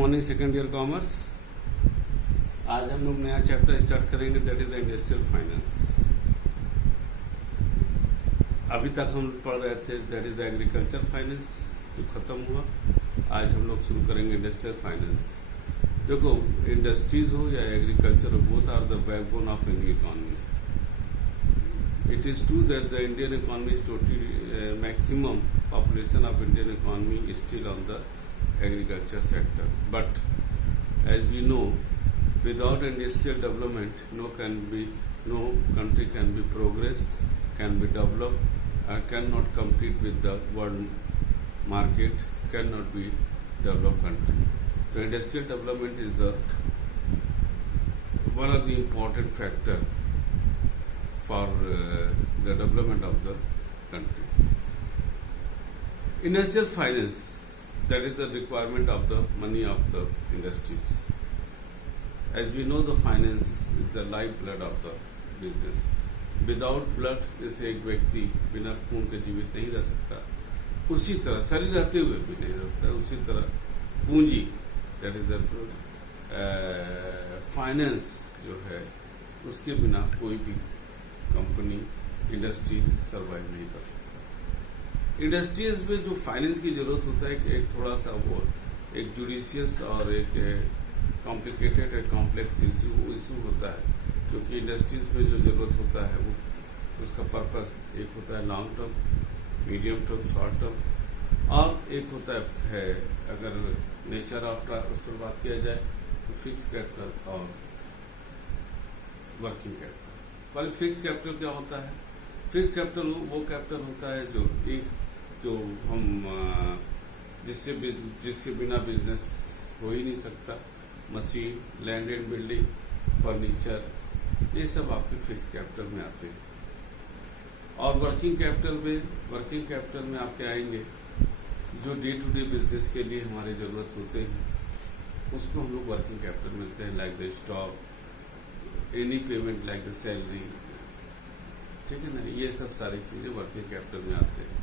Morning second year commerce. आज हम लोग नया चैप्टर स्टार्ट करेंगे, that is the industrial finance. अभी तक हम पढ़ रहे थे that is the agriculture finance, जो खत्म हुआ। आज हम लोग शुरू करेंगे इंडस्ट्रियल फाइनेंस। देखो, इंडस्ट्रीज हो या एग्रीकल्चर हो, both are the backbone of Indian economy. It is true that the Indian economy is totally maximum population of Indian economy is still on the agriculture sector. But as we know, without industrial development, no country can be progress, can be developed, cannot compete with the world market, cannot be developed country. So industrial development is the one of the important factor for the development of the country. Industrial finance, that is the requirement of the money of the industries. As we know, the finance is the lifeblood of the business. Without blood, जैसे एक व्यक्ति बिना खून के जीवित नहीं रह सकता, उसी तरह शरीर रहते हुए भी नहीं रह सकता, उसी तरह पूंजी, that is the फाइनेंस जो है, उसके बिना कोई भी कंपनी, इंडस्ट्रीज सर्वाइव नहीं कर सकती। इंडस्ट्रीज में जो फाइनेंस की जरूरत होता है कि एक थोड़ा सा वो एक जुडिशियस और एक कॉम्प्लिकेटेड एंड कॉम्प्लेक्स इशू होता है, क्योंकि इंडस्ट्रीज में जो जरूरत होता है वो उसका पर्पस एक होता है long term, medium term, short term, और एक होता है अगर नेचर ऑफ उस पर बात किया जाए तो फिक्स कैपिटल और वर्किंग कैपिटल। पहले फिक्स कैपिटल क्या होता है? फिक्स कैपिटल वो कैपिटल होता है जो हम जिसके बिना बिजनेस हो ही नहीं सकता। Machine, land and building, furniture, ये सब आपके फिक्स कैपिटल में आते हैं। और वर्किंग कैपिटल में आपके आएंगे जो डे टू डे बिजनेस के लिए हमारे जरूरत होते हैं, उसको हम लोग वर्किंग कैपिटल मिलते हैं, like the stock, any payment like the salary, ठीक है ना। ये सब सारी चीजें वर्किंग कैपिटल में आते हैं।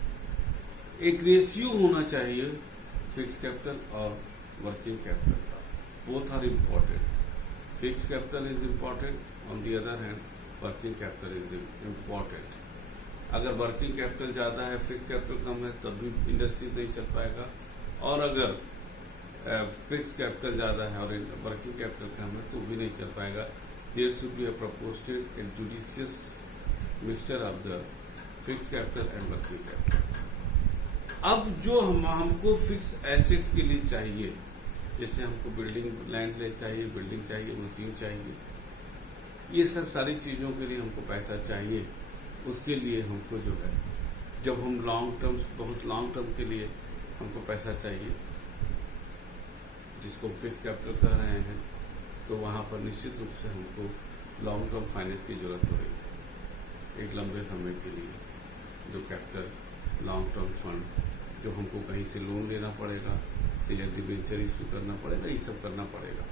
एक रेशियो होना चाहिए फिक्स कैपिटल और वर्किंग कैपिटल का, both are important. Fix capital is important, on the other hand working capital is important. अगर वर्किंग कैपिटल ज्यादा है, फिक्स कैपिटल कम है, तब भी इंडस्ट्रीज नहीं चल पाएगा। और अगर फिक्स कैपिटल ज्यादा है और वर्किंग कैपिटल कम है तो भी नहीं चल पाएगा। There should be a proportionate and judicious mixture of the fixed capital and working capital. अब जो हमको फिक्स एसेट्स के लिए चाहिए, जैसे हमको बिल्डिंग लैंड चाहिए, बिल्डिंग चाहिए, मशीन चाहिए, ये सब सारी चीजों के लिए हमको पैसा चाहिए। उसके लिए हमको जो है, जब हम बहुत लॉन्ग टर्म के लिए हमको पैसा चाहिए, जिसको फिक्स कैपिटल कह रहे हैं, तो वहां पर निश्चित रूप से हमको लॉन्ग टर्म फाइनेंस की जरूरत पड़ेगी। एक लंबे समय के लिए जो कैपिटल, लॉन्ग टर्म फंड, जो हमको कहीं से लोन लेना पड़ेगा, शेयर डिबेंचर इश्यू करना पड़ेगा, ये सब करना पड़ेगा।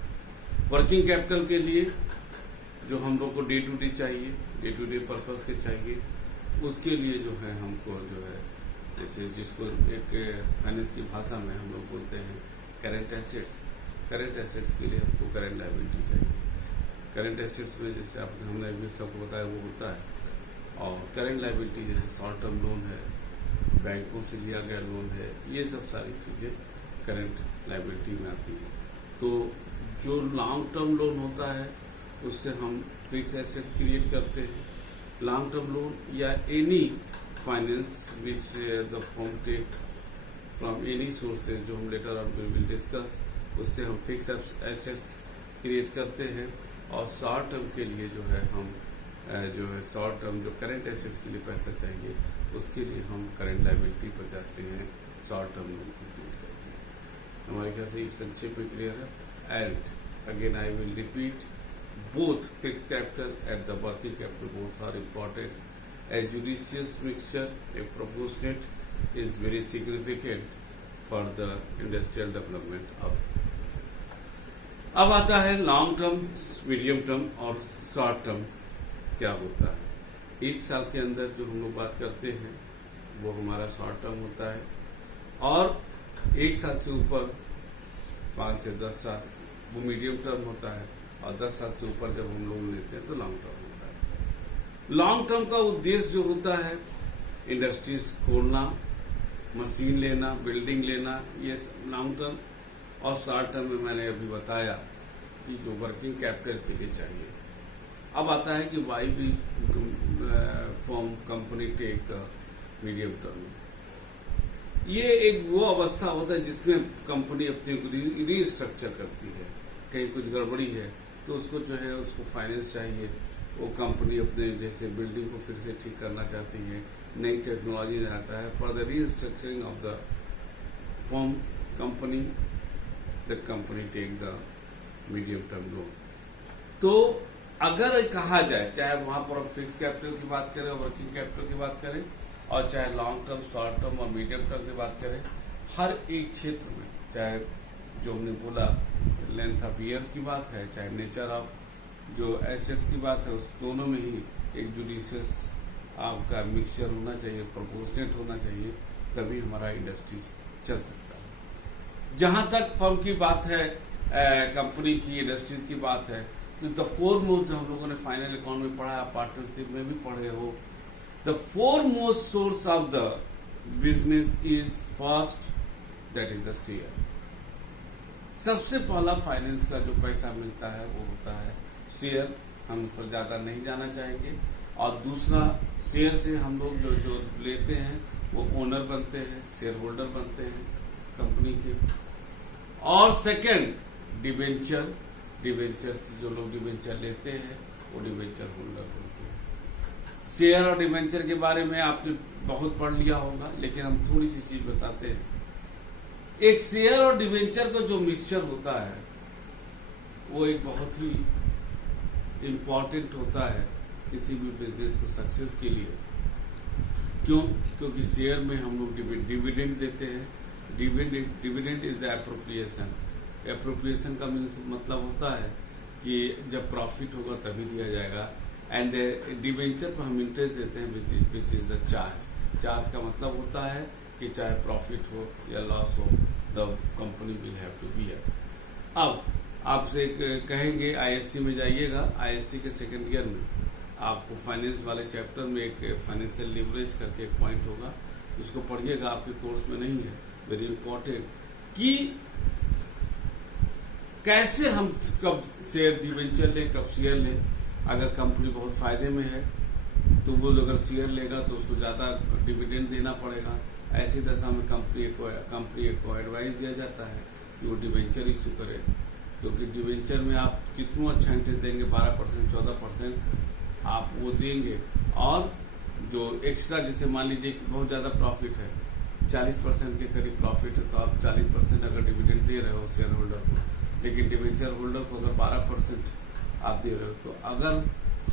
वर्किंग कैपिटल के लिए जो हम लोग को डे टू डे चाहिए, डे टू डे पर्पज के चाहिए, उसके लिए जो है हमको जो है, जैसे जिसको एक फाइनेंस की भाषा में हम लोग बोलते हैं करेंट एसेट्स। करेंट एसेट्स के लिए हमको करेंट लायबिलिटी चाहिए। करेंट एसेट्स में जैसे हमने अभी सबको बताया वो होता है, और करेंट लायबिलिटी जैसे शॉर्ट टर्म लोन है, बैंकों से लिया गया लोन है, ये सब सारी चीजें करेंट लायबिलिटी में आती है। तो जो लॉन्ग टर्म लोन होता है उससे हम फिक्स एसेट्स क्रिएट करते हैं। लॉन्ग टर्म लोन या any finance which the firm take from any sources, जो हम लेटर ऑन विल डिस्कस, उससे हम फिक्स एसेट्स क्रिएट करते हैं। और शॉर्ट टर्म के लिए जो है हम जो है शॉर्ट टर्म जो करेंट एसेट्स के लिए पैसा चाहिए, उसके लिए हम करेंट लायबिलिटी पर जाते हैं, शॉर्ट टर्म लोन को क्रिएट करते हैं। हमारे ख्याल से एक संक्षेप में क्लियर है। And again I will repeat, both fix capital and the working capital both are important. A judicious mixture, a proportionate is very significant for the industrial development of. अब आता है लॉन्ग टर्म, मीडियम टर्म और short term क्या होता है। एक साल के अंदर जो हम लोग बात करते हैं वो हमारा शॉर्ट टर्म होता है, और एक साल से ऊपर 5 से 10 साल, वो मीडियम टर्म होता है, और 10 साल से ऊपर जब हम लोन लेते हैं तो लॉन्ग टर्म होता है। लॉन्ग टर्म का उद्देश्य जो होता है, इंडस्ट्रीज खोलना, मशीन लेना, बिल्डिंग लेना, ये लॉन्ग टर्म। और शॉर्ट टर्म में मैंने अभी बताया कि जो वर्किंग कैपिटल के लिए चाहिए। अब आता है कि वाई भी firm company take the medium term. ये एक वो अवस्था होता है जिसमें कंपनी अपने को रीस्ट्रक्चर करती है, कहीं कुछ गड़बड़ी है तो उसको जो है उसको फाइनेंस चाहिए, वो कंपनी अपने जैसे बिल्डिंग को फिर से ठीक करना चाहती है, नई टेक्नोलॉजी में आता है, for the restructuring of the firm company, the company take the medium term loan. तो अगर कहा जाए, चाहे वहां पर हम फिक्स कैपिटल की बात करें, वर्किंग कैपिटल की बात करें, और चाहे लॉन्ग टर्म, शॉर्ट टर्म और मीडियम टर्म की बात करें, हर एक क्षेत्र में, चाहे जो हमने बोला लेंथ ऑफ ईयर की बात है, चाहे नेचर ऑफ जो एसेट्स की बात है, उस दोनों में ही एक जुडिशियस आपका मिक्सचर होना चाहिए, प्रोपोर्शनेट होना चाहिए, तभी हमारा इंडस्ट्री चल सकता है। जहां तक फर्म की बात है, कंपनी की, इंडस्ट्रीज की बात है, तो द फोरमोस्ट जो हम लोगों ने फाइनल अकाउंट में पढ़ा, पार्टनरशिप में भी पढ़े हो, the foremost source of the business is first, that is the share. सबसे पहला फाइनेंस का जो पैसा मिलता है वो होता है शेयर। हम उस पर ज्यादा नहीं जाना चाहेंगे। और दूसरा, शेयर से हम लोग जो लेते हैं वो ओनर बनते हैं, शेयर होल्डर बनते हैं कंपनी के। और सेकंड, डिबेंचर, डिबेंचर से जो लोग डिबेंचर लेते हैं वो डिबेंचर होल्डर बनते हैं। शेयर और डिबेंचर के बारे में आपने बहुत पढ़ लिया होगा, लेकिन हम थोड़ी सी चीज बताते हैं। एक शेयर और डिबेंचर का जो मिक्सचर होता है वो एक बहुत ही इम्पोर्टेंट होता है किसी भी बिजनेस को सक्सेस के लिए। क्यों? क्योंकि शेयर में हम लोग डिविडेंड देते हैं। Dividend is the appropriation. Appropriation का मतलब होता है कि जब प्रॉफिट होगा तभी दिया जाएगा। एंड डिवेंचर पर हम इंटरेस्ट देते हैं, which is the charge. Charge का मतलब होता है कि चाहे प्रॉफिट हो या लॉस हो, the company will have to bear. अब आपसे कहेंगे आईएससी में जाइएगा, आईएससी के सेकंड ईयर में आपको फाइनेंस वाले चैप्टर में एक फाइनेंशियल लिवरेज करके एक पॉइंट होगा, उसको पढ़िएगा, आपके कोर्स में नहीं है, वेरी इंपॉर्टेंट, कि कैसे हम कब शेयर डिवेंचर लें, कब शेयर लें। अगर कंपनी बहुत फायदे में है तो वो अगर शेयर लेगा तो उसको ज्यादा डिविडेंड देना पड़ेगा। ऐसी दशा में कंपनी को एडवाइस दिया जाता है कि वो डिवेंचर इशू करे, क्योंकि डिवेंचर में आप कितना अच्छा इंटरेस्ट देंगे, 12%, 14% आप वो देंगे। और जो एक्स्ट्रा, जैसे मान लीजिए कि बहुत ज्यादा प्रॉफिट है, 40% के करीब प्रॉफिट है, तो आप 40% अगर डिविडेंड दे रहे हो शेयर होल्डर को, लेकिन डिवेंचर होल्डर को अगर 12% आप दे रहे हो, तो अगर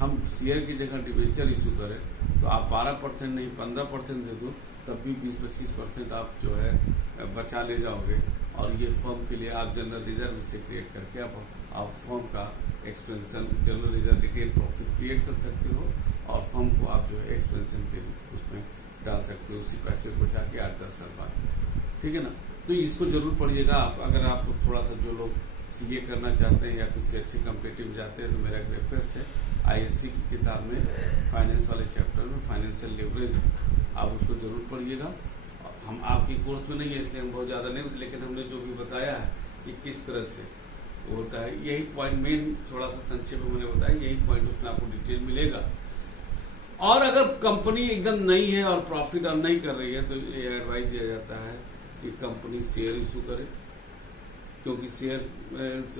हम शेयर की जगह डिवेंचर इशू करें तो आप 12% नहीं 15% दे दो, तब भी 20-25% आप जो है बचा ले जाओगे। और ये फर्म के लिए आप जनरल रिजर्व से क्रिएट करके आप फर्म का expansion, general reserve retain profit create कर सकते हो, और फर्म को आप जो है एक्सपेंशन के उसमें डाल सकते हो, उसी पैसे को बचा के 8-10 साल बाद। ठीक है ना? तो इसको जरूर पढ़िएगा आप। अगर आप थोड़ा सा जो लोग सीए करना चाहते हैं या किसी अच्छी कॉम्पिटिटिव में जाते हैं, तो मेरा एक रिक्वेस्ट है, आईएससी की किताब में फाइनेंस वाले चैप्टर में फाइनेंशियल लिवरेज, आप उसको जरूर पढ़िएगा। हम आपकी कोर्स में नहीं है इसलिए हम बहुत ज्यादा नहीं, लेकिन हमने जो भी बताया है कि किस तरह से वो होता है, यही पॉइंट मेन थोड़ा सा संक्षेप में मैंने बताया, यही पॉइंट उसमें आपको डिटेल मिलेगा। और अगर कंपनी एकदम नई है और प्रॉफिट अर्न नहीं कर रही है, तो ये एडवाइस दिया जाता है कि कंपनी शेयर इशू करे, क्योंकि शेयर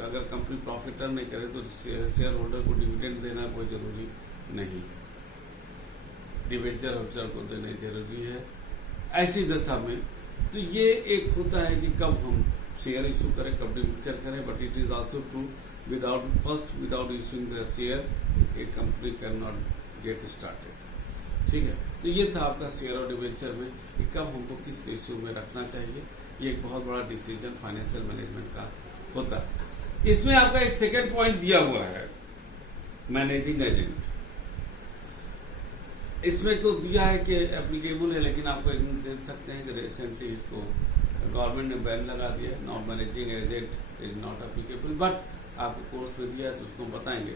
अगर कंपनी प्रॉफिट अर्न नहीं करे तो शेयर होल्डर को डिविडेंड देना कोई जरूरी नहीं, डिवेंचर होल्डर को देना जरूरी है। ऐसी दशा में तो ये एक होता है कि कब हम शेयर इशू करें, कब डिवेंचर करें, but it is also true without issuing the share A company can not get started. ठीक है? तो ये था आपका शेयर और डिवेंचर में कि कब हमको किस रेशियो में रखना चाहिए। ये एक बहुत बड़ा डिसीजन फाइनेंशियल मैनेजमेंट का होता है। इसमें आपका एक सेकेंड पॉइंट दिया हुआ है, मैनेजिंग एजेंट। इसमें तो दिया है कि एप्लीकेबल है, लेकिन आपको दे सकते हैं कि रिसेंटली इसको गवर्नमेंट ने बैन लगा दिया, non managing agent is not applicable, but आपको कोर्स पे दिया है तो उसको बताएंगे।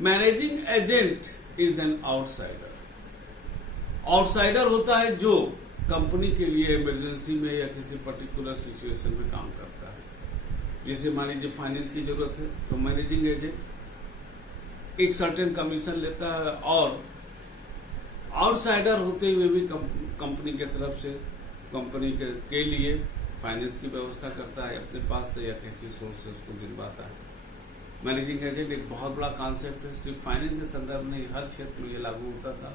Managing agent is an outsider. Outsider होता है जो कंपनी के लिए इमरजेंसी में या किसी पर्टिकुलर सिचुएशन में काम करता है। जैसे मान लीजिए फाइनेंस की जरूरत है तो मैनेजिंग एजेंट एक सर्टेन कमीशन लेता है और आउटसाइडर होते हुए भी कंपनी के तरफ से कंपनी के लिए फाइनेंस की व्यवस्था करता है, अपने पास से या किसी सोर्स से उसको दिलवाता है। मैनेजिंग एजेंट एक बहुत बड़ा कॉन्सेप्ट है, सिर्फ फाइनेंस के संदर्भ में हर क्षेत्र में ये लागू होता था।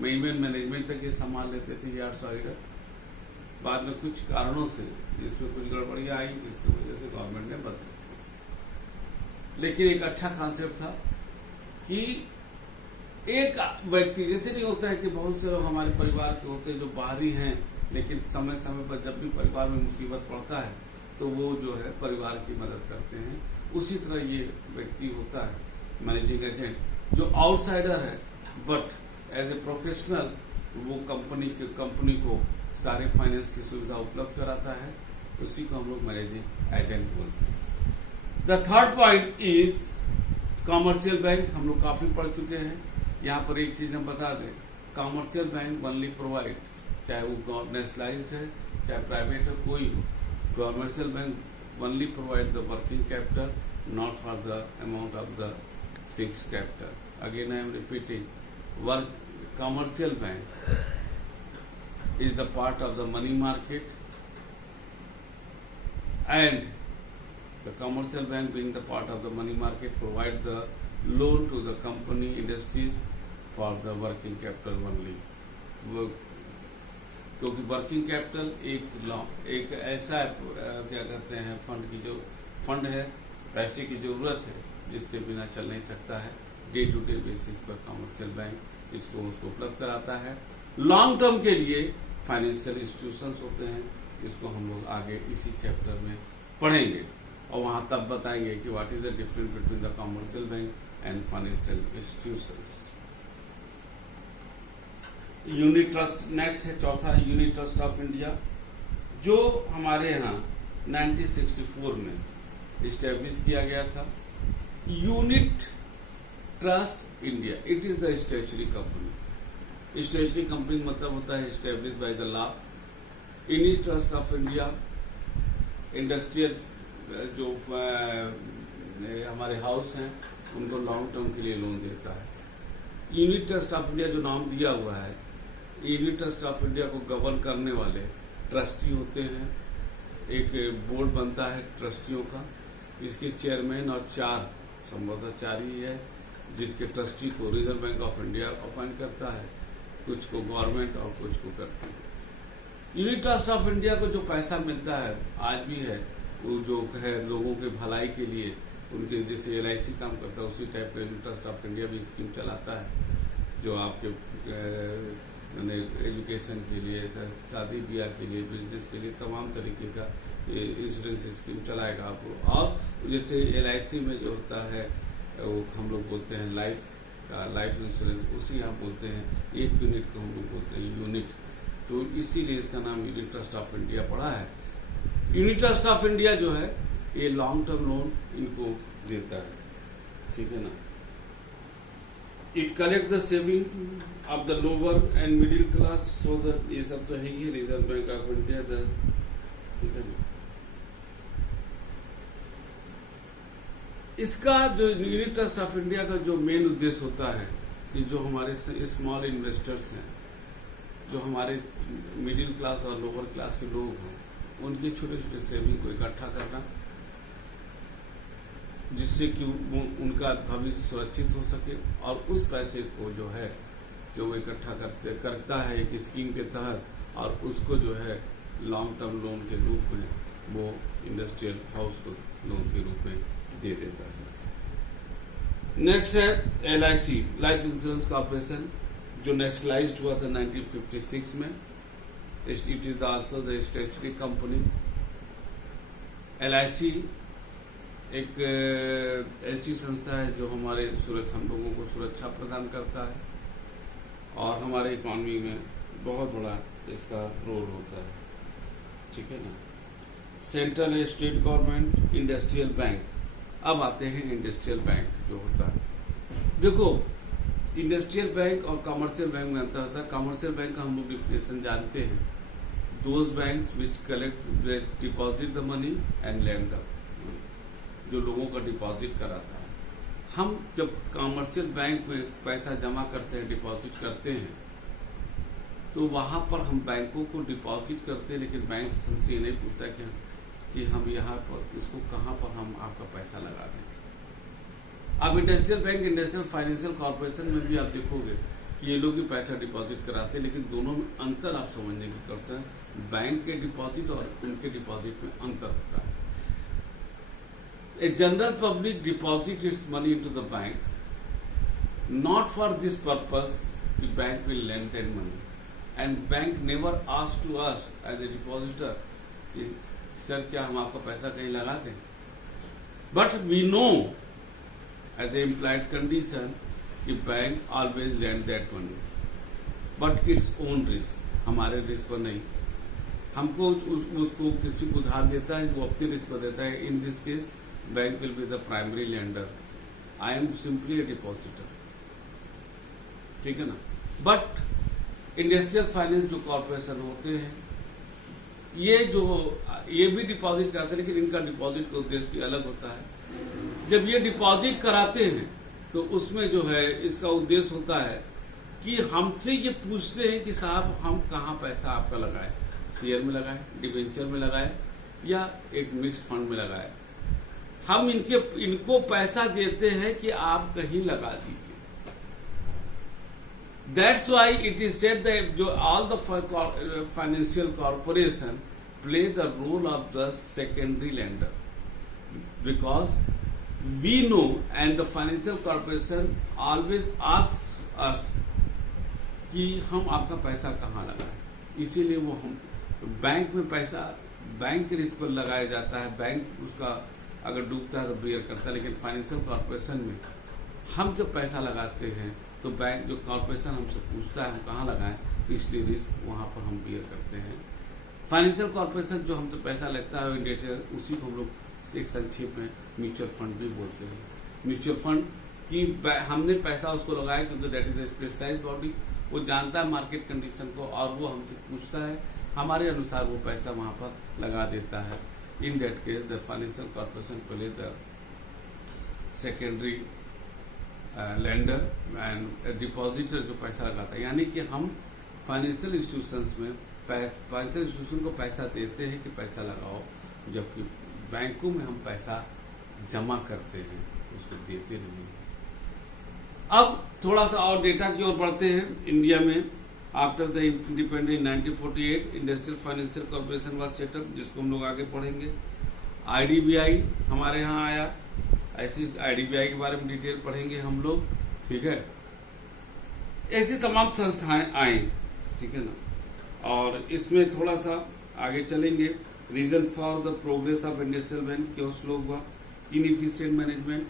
इवेंट मैनेजमेंट तक ये संभाल लेते थे ये आउटसाइडर। बाद में कुछ कारणों से इसमें कुछ गड़बड़ियां आई जिसकी वजह से गवर्नमेंट ने बंद कर दिया। लेकिन एक अच्छा कॉन्सेप्ट था कि एक व्यक्ति, जैसे नहीं होता है कि बहुत से लोग हमारे परिवार के होते हैं जो बाहरी हैं, लेकिन समय समय पर जब भी परिवार में मुसीबत पड़ता है तो वो जो है परिवार की मदद करते हैं। उसी तरह ये व्यक्ति होता है मैनेजिंग एजेंट जो आउटसाइडर है, बट एज ए प्रोफेशनल वो कंपनी को सारे फाइनेंस की सुविधा उपलब्ध कराता है। उसी को हम लोग मैनेजिंग एजेंट बोलते हैं। The third point is commercial bank. हम लोग काफी पढ़ चुके हैं। यहाँ पर एक चीज हम बता दें, कॉमर्शियल बैंक ओनली प्रोवाइड, चाहे वो नेशनलाइज्ड है चाहे प्राइवेट है, कोई हो, commercial bank only provide the working capital, not for the amount of the fix capital. Again I am repeating, commercial bank is the part of the money market, and the commercial bank being the part of the money market provide the loan to the company industries for the working capital only। क्योंकि working capital एक ऐसा क्या कहते हैं fund है, पैसे की जरूरत है जिसके बिना चल नहीं सकता है। डे टू डे बेसिस पर कमर्शियल बैंक इसको उसको उपलब्ध कराता है। लॉन्ग टर्म के लिए फाइनेंशियल इंस्टीट्यूशंस होते हैं, इसको हम लोग आगे इसी चैप्टर में पढ़ेंगे और वहां तब बताएंगे कि what is the difference between the commercial bank and financial institutions. Unit trust next है, चौथा यूनिट ट्रस्ट ऑफ इंडिया, जो हमारे यहाँ 1964 में इस्टेब्लिश किया गया था। Unit trust India, it is the statutory company. Statutory company मतलब होता है establish by the law. Unit trust of India industrial जो हमारे हाउस हैं उनको लॉन्ग टर्म के लिए लोन देता है। यूनिट ट्रस्ट ऑफ इंडिया जो नाम दिया हुआ है, यूनिट ट्रस्ट ऑफ इंडिया को गवर्न करने वाले ट्रस्टी होते हैं। एक बोर्ड बनता है ट्रस्टियों का, इसके चेयरमैन और संभवतः 4 ही है, जिसके ट्रस्टी को reserve bank of India appoint करता है, कुछ को गवर्नमेंट और कुछ को करती है। यूनिट ट्रस्ट ऑफ इंडिया को जो पैसा मिलता है आज भी है, वो जो है लोगों के भलाई के लिए, उनके जैसे LIC काम करता है उसी टाइप का यूनिट ट्रस्ट ऑफ इंडिया भी स्कीम चलाता है, जो आपके एजुकेशन के लिए, शादी ब्याह के लिए, बिजनेस के लिए तमाम तरीके का इंश्योरेंस स्कीम चलाएगा आपको। और जैसे LIC में जो होता है वो हम लोग बोलते हैं लाइफ इंश्योरेंस, उसी हम बोलते हैं एक यूनिट को हम लोग बोलते हैं यूनिट, तो इसीलिए इसका नाम यूनिट ट्रस्ट ऑफ इंडिया पड़ा है। यूनिट ट्रस्ट ऑफ इंडिया जो है ये लॉन्ग टर्म लोन इनको देता है, ठीक है ना। It collect the saving of the lower and middle class, so that ये सब तो है ही, रिजर्व बैंक ऑफ इंडिया, ठीक है ना। इसका जो यूनिट ट्रस्ट ऑफ इंडिया का जो मेन उद्देश्य होता है कि जो हमारे स्मॉल इन्वेस्टर्स हैं, जो हमारे मिडिल क्लास और लोअर क्लास के लोग हैं, उनके छोटे छोटे सेविंग को इकट्ठा करना, जिससे कि उनका भविष्य सुरक्षित हो सके, और उस पैसे को जो है जो वो इकट्ठा करता है एक स्कीम के तहत, और उसको जो है लॉन्ग टर्म लोन के रूप में वो इंडस्ट्रियल हाउस को लोन के रूप में दे देता है। नेक्स्ट है LIC, लाइफ इंश्योरेंस कॉर्पोरेशन, जो नेशनलाइज्ड हुआ था 1956 में। It is also the statutory company. LIC एक ऐसी संस्था है जो हमारे हम लोगों को सुरक्षा प्रदान करता है और हमारे इकोनॉमी में बहुत बड़ा इसका रोल होता है, ठीक है ना। Central state government, industrial bank. अब आते हैं इंडस्ट्रियल बैंक जो होता है। देखो, इंडस्ट्रियल बैंक और कमर्शियल बैंक में अंतर होता है। कमर्शियल बैंक का हम लोग डिफिनेशन जानते हैं, those banks which collect deposit the money and land the, जो लोगों का डिपॉजिट कराता है। हम जब कमर्शियल बैंक में पैसा जमा करते हैं, डिपॉजिट करते हैं, तो वहां पर हम बैंकों को डिपॉजिट करते हैं, लेकिन बैंक हमसे ये नहीं पूछता कि हम यहाँ पर इसको कहाँ पर हम आपका पैसा लगा दें। अब industrial bank, industrial financial corporation में भी आप देखोगे कि ये लोग भी पैसा डिपॉजिट कराते हैं, लेकिन दोनों में अंतर आप समझने की करते हैं। बैंक के डिपॉजिट और उनके डिपॉजिट में अंतर होता है। A general public deposit its money into the bank not for this purpose कि bank will lend that money, and bank never ask to us as a depositor कि सर क्या हम आपका पैसा कहीं लगा दें, but we know as a implied condition कि बैंक always lend that money but its own risk, हमारे रिस्क पर नहीं। हमको उसको किसी को उधार देता है, वो अपने रिस्क पर देता है। In this case bank will be the primary lender, I am simply A depositor, ठीक है ना। बट इंडस्ट्रियल फाइनेंस जो कॉर्पोरेशन होते हैं, ये भी डिपॉजिट कराते हैं, लेकिन इनका डिपॉजिट का उद्देश्य अलग होता है। जब ये डिपॉजिट कराते हैं तो उसमें जो है इसका उद्देश्य होता है कि हमसे ये पूछते हैं कि साहब हम कहाँ पैसा आपका लगाए, शेयर में लगाए, डिबेंचर में लगाए या एक मिक्स्ड फंड में लगाए। हम इनको पैसा देते हैं कि आप कहीं लगा दीजिए। That's why it is said that जो all the financial corporation play the role of the secondary lender, because we know and the financial corporation always asks us कि हम आपका पैसा कहाँ लगाएं। इसीलिए वो हम बैंक में पैसा बैंक के रिस्क पर लगाया जाता है, बैंक उसका अगर डूबता है तो बेयर करता है। लेकिन फाइनेंशियल कॉर्पोरेशन में हम जब पैसा लगाते हैं तो बैंक जो कॉर्पोरेशन हमसे पूछता है हम कहाँ लगाएं, तो इसलिए रिस्क वहां पर हम बेयर करते हैं। फाइनेंशियल कॉर्पोरेशन जो हमसे पैसा लगता है इंडिया, उसी को हम लोग एक संक्षेप में म्यूचुअल फंड भी बोलते हैं। म्यूचुअल फंड की हमने पैसा उसको लगाया क्योंकि that is a specialised body, वो जानता है मार्केट कंडीशन को और वो हमसे पूछता है, हमारे अनुसार वो पैसा वहां पर लगा देता है। In that case the financial corporation play the secondary lender and depositor जो पैसा लगाता है। यानी कि हम फाइनेंशियल इंस्टीट्यूशंस में फाइनेंशियल इंस्टीट्यूशन को पैसा देते हैं कि पैसा लगाओ, जबकि बैंकों में हम पैसा जमा करते हैं, उसको देते नहीं। अब थोड़ा सा और डेटा की ओर बढ़ते हैं। इंडिया में after the independence 1948 industrial financial corporation was setup, जिसको हम लोग आगे पढ़ेंगे। आईडीबीआई हमारे यहाँ आया, ऐसी आईडीबीआई के बारे में डिटेल पढ़ेंगे हम लोग, ठीक है। ऐसी तमाम संस्थाएं आई, ठीक है ना। और इसमें थोड़ा सा आगे चलेंगे। Reason for the progress of industrial bank क्यों स्लो हुआ, इनएफिशिएंट मैनेजमेंट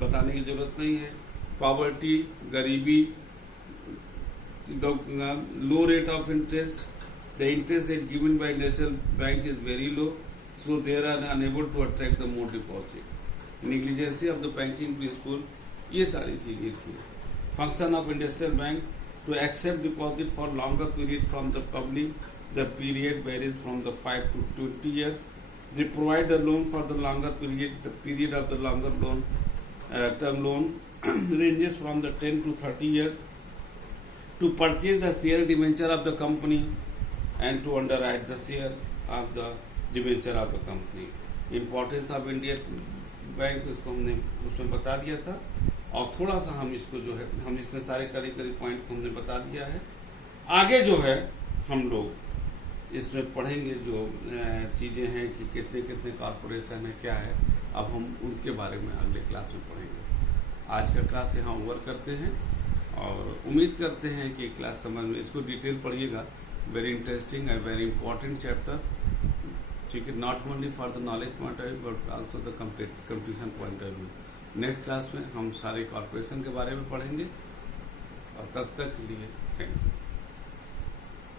बताने की जरूरत नहीं है, पॉवर्टी गरीबी, low rate of interest, the interest rate given by industrial bank is very low, so there are unable to attract the more deposit, negligency of the banking principle, ये सारी चीजें थी। Function of industrial bank to accept deposit for longer period from the public, the period varies from the 5 to 20 years. They provide a loan for the longer period. The period of the longer loan, term loan ranges from the 10 to 30 years. To purchase the share debenture of the company and to underwrite the share of the debenture of the company. Importance of Indian bank इसको हमने उसमें बता दिया था, और थोड़ा सा हम इसको जो है हम इसमें सारे करीब पॉइंट को हमने बता दिया है। आगे जो है हम लोग इसमें पढ़ेंगे जो चीजें हैं कि कितने कितने कॉर्पोरेशन है, क्या है, अब हम उनके बारे में अगले क्लास में पढ़ेंगे। आज का क्लास यहाँ ओवर करते हैं और उम्मीद करते हैं कि क्लास समझ में, इसको डिटेल पढ़िएगा, very interesting and very important chapter, ठीक है, not only for the knowledge point of view but also the competition point of view. Next class में हम सारे कॉर्पोरेशन के बारे में पढ़ेंगे, और तब तक के लिए थैंक यू।